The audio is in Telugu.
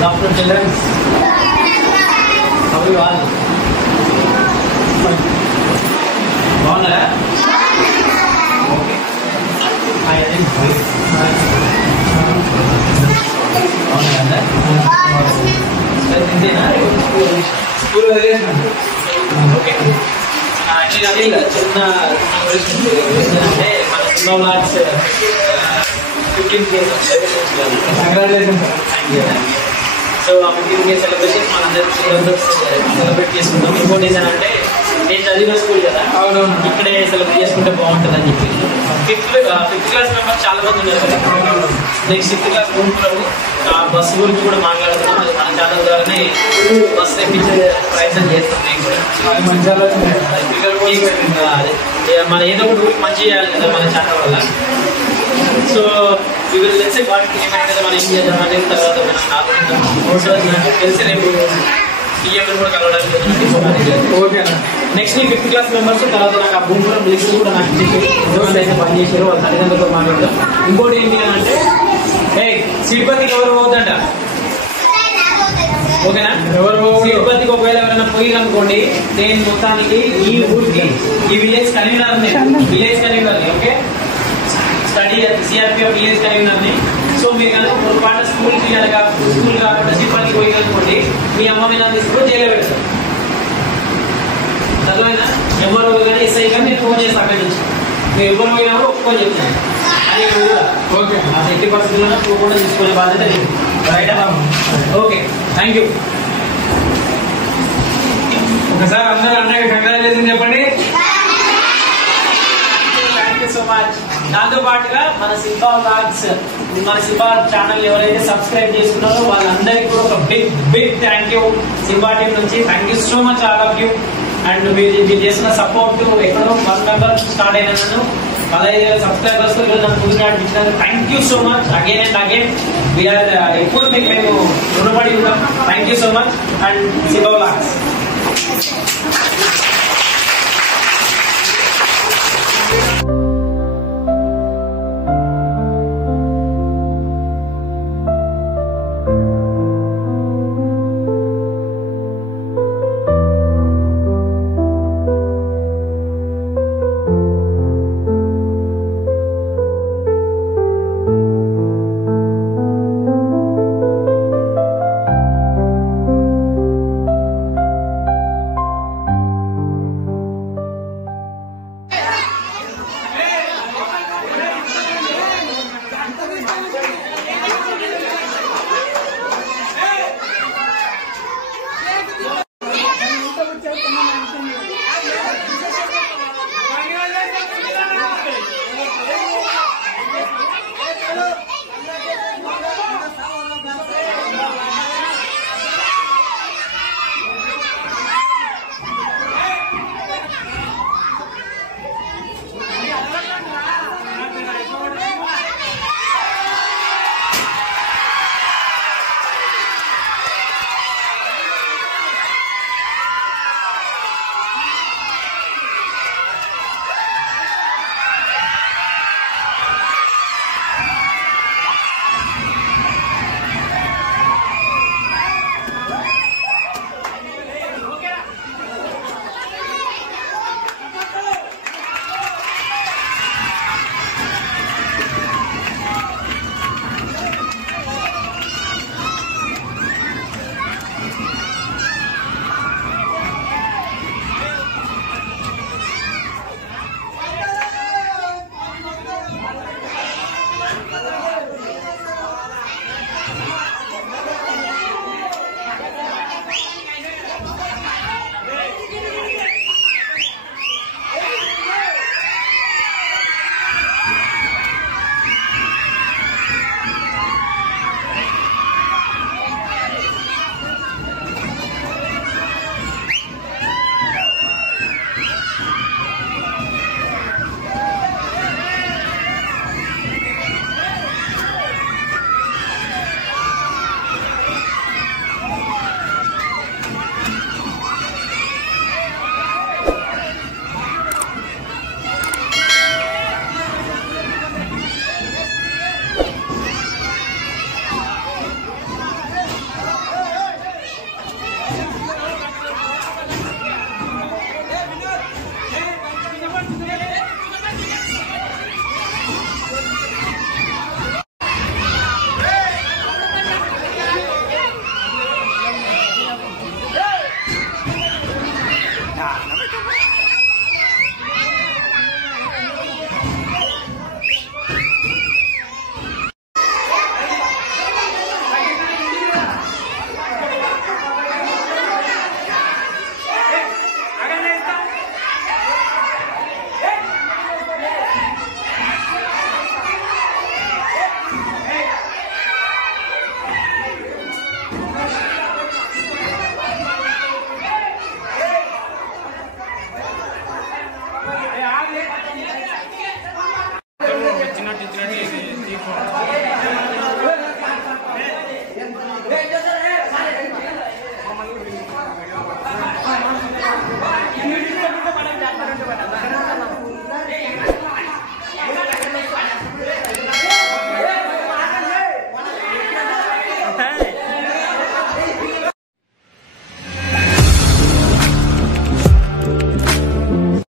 Dr. Children. How are you all? బాగున్నారా? ఓకే. హాయ్ అండి. బాగున్నారా? ఇంతేనా? స్కూల్ వదిలేసాను. ఓకే. యాక్చువల్లీ చిన్న అంటే మన సినిమా blogs 15K congratulation sir. Thank you. So ఆ 15K సెలబ్రేషన్స్ మనందరం సెలబ్రేట్ చేసుకుంటాం. ఇంకోటి ఏంటంటే నేను చదివిన స్కూల్ కదా, అవునవును, ఇక్కడే సెలబ్రేట్ చేసుకుంటే బాగుంటుంది అని చెప్పి ఫిఫ్త్ క్లాస్ మెంబర్స్ చాలా మంది ఉన్నారు కదా. నెక్స్ట్ 6th క్లాస్ గుంపులు బస్సు గురించి కూడా మాట్లాడుతున్నాం. అది మన ఛానల్ ద్వారానే బస్సు తెప్పించే ప్రయత్నం చేస్తాం. నేను కూడా మంచి ఆలోచన. మన ఏదో ఒకటి ఊరికి మంచి చేయాలి కదా మన ఛానల్ వల్ల. సో తెలిసే వాటికి ఏమైనా కదా మనం ఏం చేద్దాం అనేది తర్వాత మనం ఆలోచిద్దాం. సో నాకు తెలిసి రేపు సీఎంలు కూడా కలవడానికి ఓకేనా. నెక్స్ట్ 5th క్లాస్ మెంబర్స్ తర్వాత నాకు ఆ భూమి కూడా లిస్ట్ కూడా నాకు అయితే పనిచేసారు, వాళ్ళ తల్లిదండ్రులతో మాట్లాడతాం. ఇంకోటి ఏంటి అంటే తిరుపతికి ఎవరు పోతుంట, ఓకేనా? తిరుపతికి ఒకవేళ ఎవరైనా పోయి అనుకోండి, నేను మొత్తానికి ఈ ఊరికి ఈ village convener, village convener, okay, study CRPF village కన్వీనర్ని. సో మీరు కనుక పొరపాటు స్కూల్ కాకుండా తిరుపతికి పోయి అనుకోండి, మీ అమ్మ మీద తీసుకుని జైలు పెడతారు. చదువునా ఎవరు కానీ ఎస్ఐ కానీ నేను ఫోన్ చేసి అక్కడి నుంచి మీరు ఎవరు పోయినా కూడా ఒప్పుకొని చెప్తాను. అది ఓకే, ఆ 80% కూడా తీసుకునే బాధ్యత లేదు. రైట్? Okay, thank you. ఒకసారి అందరూ అన్నకి కంగ్రాచులేషన్ చెప్పండి. Thank you so much. దాంతో పాటుగా మన సింబా బ్లాగ్స్, మన సింబా ఛానల్ ఎవరైతే సబ్స్క్రైబ్ చేసుకున్నారో వాళ్ళందరికీ కూడా ఒక big thank you Simba team నుంచి. Thank you so much all of you. And మీరు చేసిన సపోర్ట్ ఎక్కడో 1 మెంబర్ స్టార్ట్ అయినా నన్ను 15,000 సబ్స్క్రైబర్స్ నాకు ముందుగా అనిపించినారు. Thank you so much again and again. We are ఎప్పుడు మీకు మేము రుణపడి ఉన్నాం. Thank you so much. And Simba blogs.